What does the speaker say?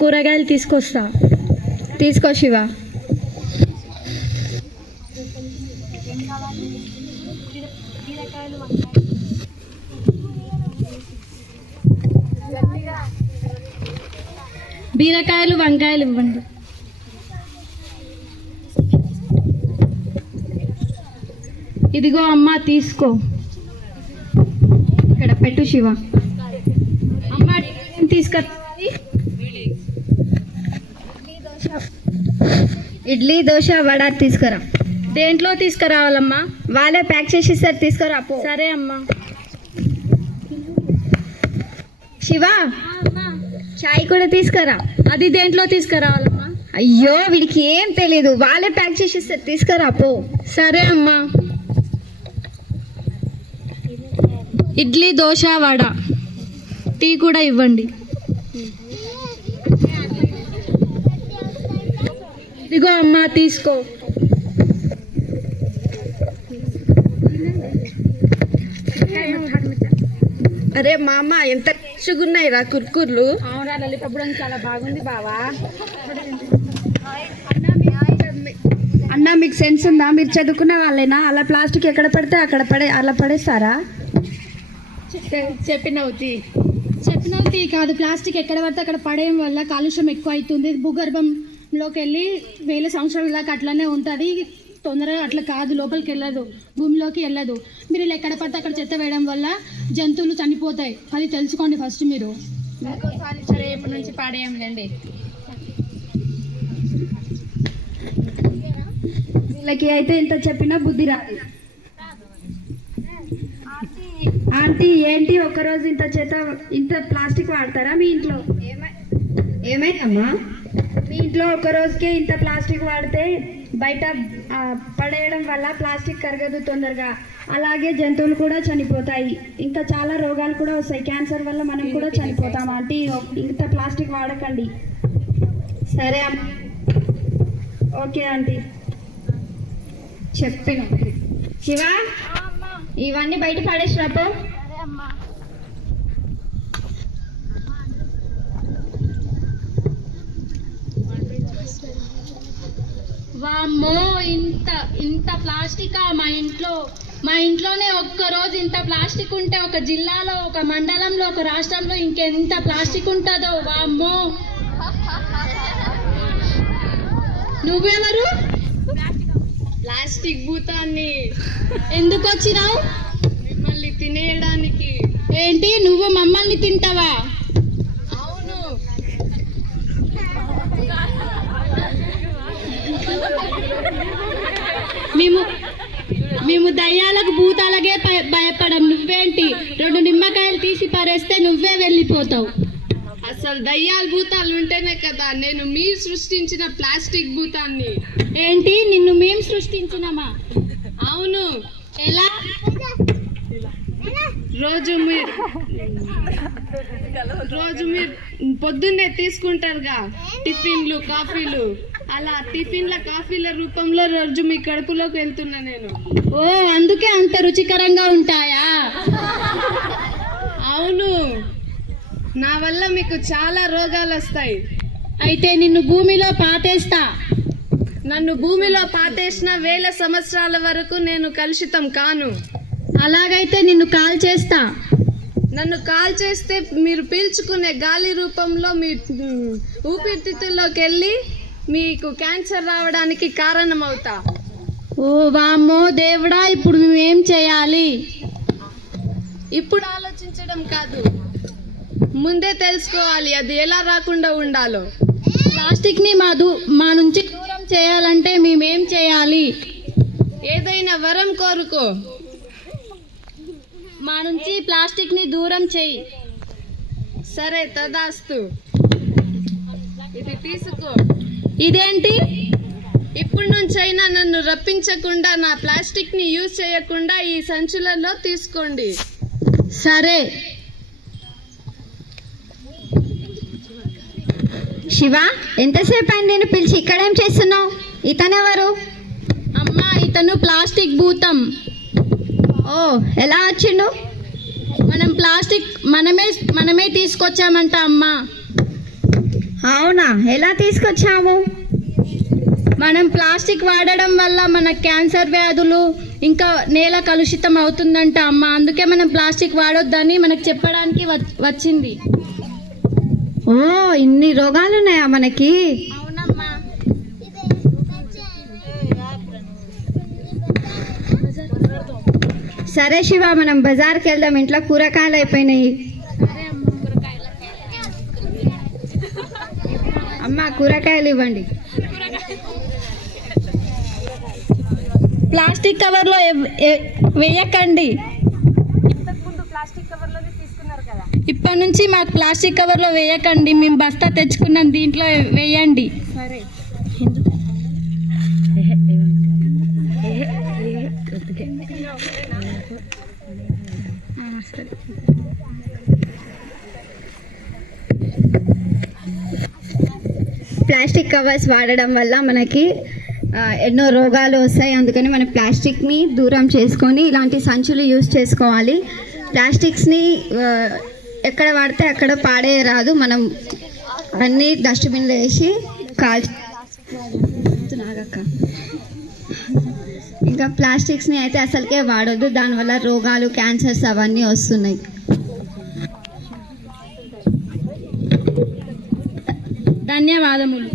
కూరగాయలు తీసుకొస్తా. తీసుకో శివ. బీరకాయలు వంకాయలు ఇవ్వండి. ఇదిగో అమ్మ తీసుకో. ఇక్కడ పెట్టు శివ. అమ్మ తీసుకొ. ఇడ్లీ దోశ వడ తీసుకురా. దేంట్లో తీసుకురావాలమ్మా? వాళ్ళే ప్యాక్ చేసి ఇస్తారు, తీసుకురా పో. సరే అమ్మా. శివ చాయ్ కూడా తీసుకురా. అది దేంట్లో తీసుకురావాలమ్మా? అయ్యో వీడికి ఏం తెలీదు, వాళ్ళే ప్యాక్ చేసి ఇస్తారు, తీసుకురా పో. సరే అమ్మా. ఇడ్లీ దోశ వడ టీ కూడా ఇవ్వండి. ఇదిగో అమ్మా తీసుకో. అరే మామ ఎంత టేస్ట్గున్నాయి రా కుర్కుర్లు. అవునా లలితపురం చాలా బాగుంది బావా. అన్న మీకు సెన్స్ ఉందా? మీరు చదువుకున్న వాళ్ళేనా? అలా ప్లాస్టిక్ ఎక్కడ పడితే అక్కడ అలా పడేస్తారా? చెప్పినవు తీ కాదు. ప్లాస్టిక్ ఎక్కడ పడితే అక్కడ పడేయడం వల్ల కాలుష్యం ఎక్కువ అవుతుంది. భూగర్భంలోకి వెళ్ళి వేల సంవత్సరాల దాకా అట్లనే ఉంటుంది. తొందరగా అట్లా కాదు, లోపలికి వెళ్ళదు, భూమిలోకి వెళ్ళదు. మీరు ఇలా ఎక్కడ పడితే అక్కడ చెత్త వేయడం వల్ల జంతువులు చనిపోతాయి. అది తెలుసుకోండి ఫస్ట్ మీరు. సరే ఎప్పటి నుంచి పాడేయండి. వీళ్ళకి అయితే ఇంత చెప్పినా బుద్ధి రాదు. ఆంటీ ఏంటి ఒక్కరోజు ఇంత ప్లాస్టిక్ వాడతారా మీ ఇంట్లో? ఏమైందమ్మా? మీ ఇంట్లో ఒక రోజుకే ఇంత ప్లాస్టిక్ వాడితే బయట పడేయడం వల్ల ప్లాస్టిక్ కరగదు తొందరగా, అలాగే జంతువులు కూడా చనిపోతాయి. ఇంకా చాలా రోగాలు కూడా వస్తాయి. క్యాన్సర్ వల్ల మనం కూడా చనిపోతాం. ఆంటీ ఇంత ప్లాస్టిక్ వాడకండి. సరే అమ్మ. Okay aunty. చెప్పిన శివ ఇవన్నీ బయట పడేసిరాపో. వామ్మో ఇంత ప్లాస్టికా మా ఇంట్లోనే ఒక్కరోజు ఇంత ప్లాస్టిక్ ఉంటే ఒక జిల్లాలో, ఒక మండలంలో, ఒక రాష్ట్రంలో ఇంకెంత ప్లాస్టిక్ ఉంటుందో. వామ్మో. నువ్వెవరు? ప్లాస్టిక్ భూతాన్ని. ఎందుకు వచ్చినావు? మిమ్మల్ని తినేయడానికి. ఏంటి నువ్వు మమ్మల్ని తింటావా? అవును. మేము దయ్యాలకు భూతాలకే భయపడం. నువ్వేంటి 2 నిమ్మకాయలు తీసి పారేస్తే నువ్వే వెళ్ళిపోతావు. అసలు దయ్యాలు భూతాలు ఉంటేనే కదా నేను మీరు సృష్టించిన ప్లాస్టిక్ భూతాన్ని. ఏంటి నిన్ను మేము సృష్టించినామా? అవును. ఎలా? రోజు మీరు పొద్దున్నే తీసుకుంటారుగా టిఫిన్లు కాఫీలు, అలా టిఫిన్ల కాఫీల రూపంలో రోజు మీ కడుపులోకి వెళ్తున్నా నేను. ఓ అందుకే అంత రుచికరంగా ఉంటాయా? అవును. నా వల్ల మీకు చాలా రోగాలు వస్తాయి. అయితే నిన్ను భూమిలో పాతేస్తా. నన్ను భూమిలో పాతేసిన 1000 సంవత్సరాల వరకు నేను కలుషితం కాను. అలాగైతే నిన్ను కాల్చేస్తా. నన్ను కాల్చేస్తే మీరు పీల్చుకునే గాలి రూపంలో మీ ఊపిరితిత్తుల్లోకి వెళ్ళి మీకు క్యాన్సర్ రావడానికి కారణమవుతా. ఓ వామ్మో దేవుడా, ఇప్పుడు మేమేం చేయాలి? ఇప్పుడు ఆలోచించడం కాదు, ముందే తెలుసుకోవాలి అది ఎలా రాకుండా ఉండాలో. ప్లాస్టిక్ని మా నుంచి దూరం చేయాలంటే మేమేం చేయాలి? ఏదైనా వరం కోరుకో. మా నుంచి ప్లాస్టిక్ని దూరం చేయి. సరే తదాస్తు. ఇది తీసుకో. ఇదేంటి? ఇప్పుడు నుంచైనా నన్ను రప్పించకుండా, నా ప్లాస్టిక్ని యూజ్ చేయకుండా ఈ సంచులలో తీసుకోండి. సరే. శివ ఎంతసేపు అయింది నేను పిలిచి? ఇక్కడేం చేస్తున్నావు? ఇతనెవరు? అమ్మా ఇతను ప్లాస్టిక్ భూతం. ఓ ఎలా వచ్చిండు? మనం ప్లాస్టిక్ మనమే తీసుకొచ్చామంట అమ్మా. అవునా, ఎలా తీసుకొచ్చాము? మనం ప్లాస్టిక్ వాడడం వల్ల మన క్యాన్సర్ వ్యాధులు ఇంకా నేల కలుషితం అవుతుందంట అమ్మ. అందుకే మనం ప్లాస్టిక్ వాడొద్దని మనకు చెప్పడానికి వచ్చింది. ఓ ఇన్ని రోగాలు ఉన్నాయా మనకి? అవునమ్మా. సరే శివ, మనం బజార్కి వెళ్దాం, ఇంట్లో కూరగాయలు అయిపోయినాయి. అమ్మ కూరగాయలు ఇవ్వండి. ప్లాస్టిక్ కవర్లో వేయకండి. ఇప్పటి నుంచి మాకు ప్లాస్టిక్ కవర్లో వేయకండి. మేము బస్తా తెచ్చుకున్నాం, దీంట్లో వేయండి. సరే. ప్లాస్టిక్ కవర్స్ వాడడం వల్ల మనకి ఎన్నో రోగాలు వస్తాయి. అందుకని మనం ప్లాస్టిక్ని దూరం చేసుకొని ఇలాంటి సంచులు యూజ్ చేసుకోవాలి. ప్లాస్టిక్స్ని ఎక్కడ వాడితే అక్కడ పాడేయరాదు. మనం అన్నీ డస్ట్బిన్లో వేసి ఇంకా ప్లాస్టిక్స్ని అయితే అసలుకే వాడొద్దు, దానివల్ల రోగాలు, క్యాన్సర్స్ అవన్నీ వస్తున్నాయి. ధన్యవాదములు.